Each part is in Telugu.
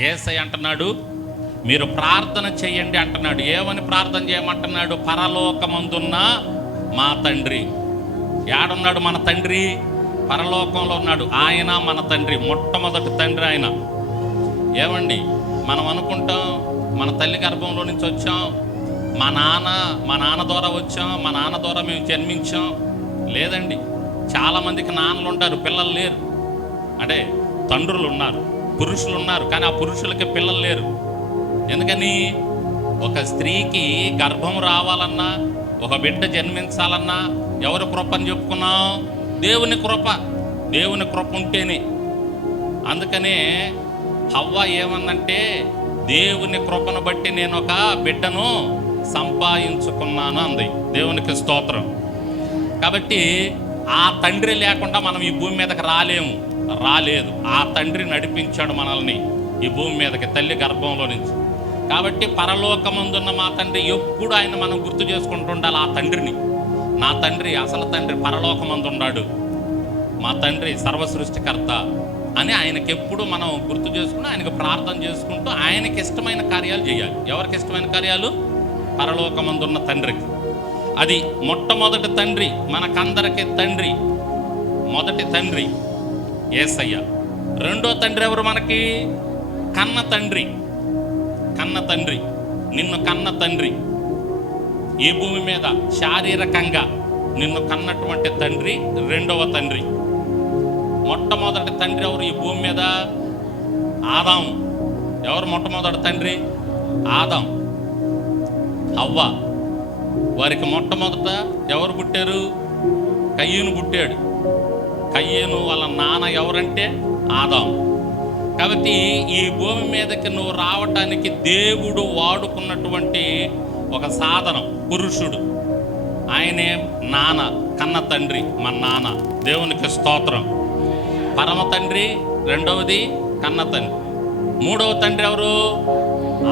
యేసయ్య అంటున్నాడు, మీరు ప్రార్థన చేయండి అంటున్నాడు. ఏమని ప్రార్థన చేయమంటున్నాడు? పరలోకమందున్న మా తండ్రి. ఏడున్నాడు మన తండ్రి? పరలోకంలో ఉన్నాడు. ఆయన మన తండ్రి, మొట్టమొదటి తండ్రి ఆయన. ఏమండి, మనం అనుకుంటాం మన తల్లి గర్భంలో నుంచి వచ్చాం, మా నాన్న ద్వారా వచ్చాం, మా నాన్న ద్వారా మేము జన్మించాం. లేదండి, చాలామందికి నాన్నలు ఉంటారు, పిల్లలు లేరు. అంటే తండ్రులు ఉన్నారు, పురుషులు ఉన్నారు, కానీ ఆ పురుషులకి పిల్లలు లేరు. ఎందుకని? ఒక స్త్రీకి గర్భం రావాలన్నా, ఒక బిడ్డ జన్మించాలన్నా ఎవరి కృప అని చెప్పుకున్నాం? దేవుని కృప. దేవుని కృప ఉంటేనే. అందుకనే హవ్వ ఏమన్నంటే, దేవుని కృపను బట్టి నేను ఒక బిడ్డను సంపాదించుకున్నాను అంది. దేవునికి స్తోత్రం. కాబట్టి ఆ తండ్రి లేకుండా మనం ఈ భూమి మీదకి రాలేదు. ఆ తండ్రి నడిపించాడు మనల్ని ఈ భూమి మీదకి, తల్లి గర్భంలో నుంచి. కాబట్టి పరలోకమందున్న మా తండ్రి, ఎప్పుడు ఆయన మనం గుర్తు చేసుకుంటూ ఉండాలి ఆ తండ్రిని. నా తండ్రి, అసలు తండ్రి పరలోకమందు ఉన్నాడు, మా తండ్రి సర్వసృష్టికర్త అని ఆయనకి ఎప్పుడు మనం గుర్తు చేసుకుని, ఆయనకు ప్రార్థన చేసుకుంటూ ఆయనకి ఇష్టమైన కార్యాలు చేయాలి. ఎవరికి ఇష్టమైన కార్యాలు? పరలోకమందున్న తండ్రికి. అది మొట్టమొదటి తండ్రి, మనకందరికి తండ్రి. మొదటి తండ్రి యేసయ్య. రెండో తండ్రి ఎవరు మనకి? కన్న తండ్రి. నిన్ను కన్న తండ్రి. ఈ భూమి మీద శారీరకంగా నిన్ను కన్నటువంటి తండ్రి రెండవ తండ్రి. మొట్టమొదటి తండ్రి ఎవరు ఈ భూమి మీద? ఆదాం. ఎవరు మొట్టమొదటి తండ్రి? ఆదాం. హవ్వ. వారికి మొట్టమొదట ఎవరు పుట్టారు? కయ్యూను పుట్టాడు. కయ్యూను వాళ్ళ నాన్న ఎవరంటే ఆదాం. కాబట్టి ఈ భూమి మీదకి నువ్వు రావటానికి దేవుడు వాడుకున్నటువంటి ఒక సాధనం పురుషుడు. ఆయనే నాన్న, కన్న తండ్రి, మన నాన్న. దేవునికి స్తోత్రం. పరమ తండ్రి రెండవది, కన్న తండ్రి. మూడవ తండ్రి ఎవరు?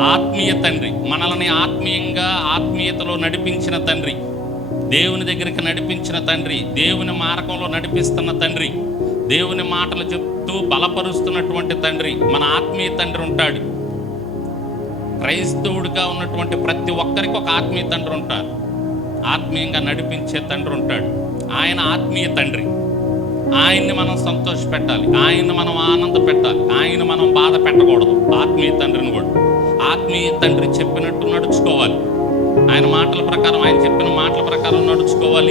ఆత్మీయ తండ్రి. మనల్ని ఆత్మీయతలో నడిపించిన తండ్రి, దేవుని దగ్గరికి నడిపించిన తండ్రి, దేవుని మార్గంలో నడిపిస్తున్న తండ్రి, దేవుని మాటలు చెప్తూ బలపరుస్తున్నటువంటి తండ్రి, మన ఆత్మీయ తండ్రి ఉంటాడు. క్రైస్తవుడిగా ఉన్నటువంటి ప్రతి ఒక్కరికి ఒక ఆత్మీయ తండ్రి ఉంటారు. ఆత్మీయంగా నడిపించే తండ్రి ఉంటాడు. ఆయన ఆత్మీయ తండ్రి. ఆయన్ని మనం సంతోష పెట్టాలి, ఆయన్ని మనం ఆనంద పెట్టాలి, ఆయన్ని మనం బాధ పెట్టకూడదు. ఆత్మీయ తండ్రిని కూడా ఆత్మీయ తండ్రి చెప్పినట్టు నడుచుకోవాలి. ఆయన మాటల ప్రకారం, ఆయన చెప్పిన మాటల ప్రకారం నడుచుకోవాలి.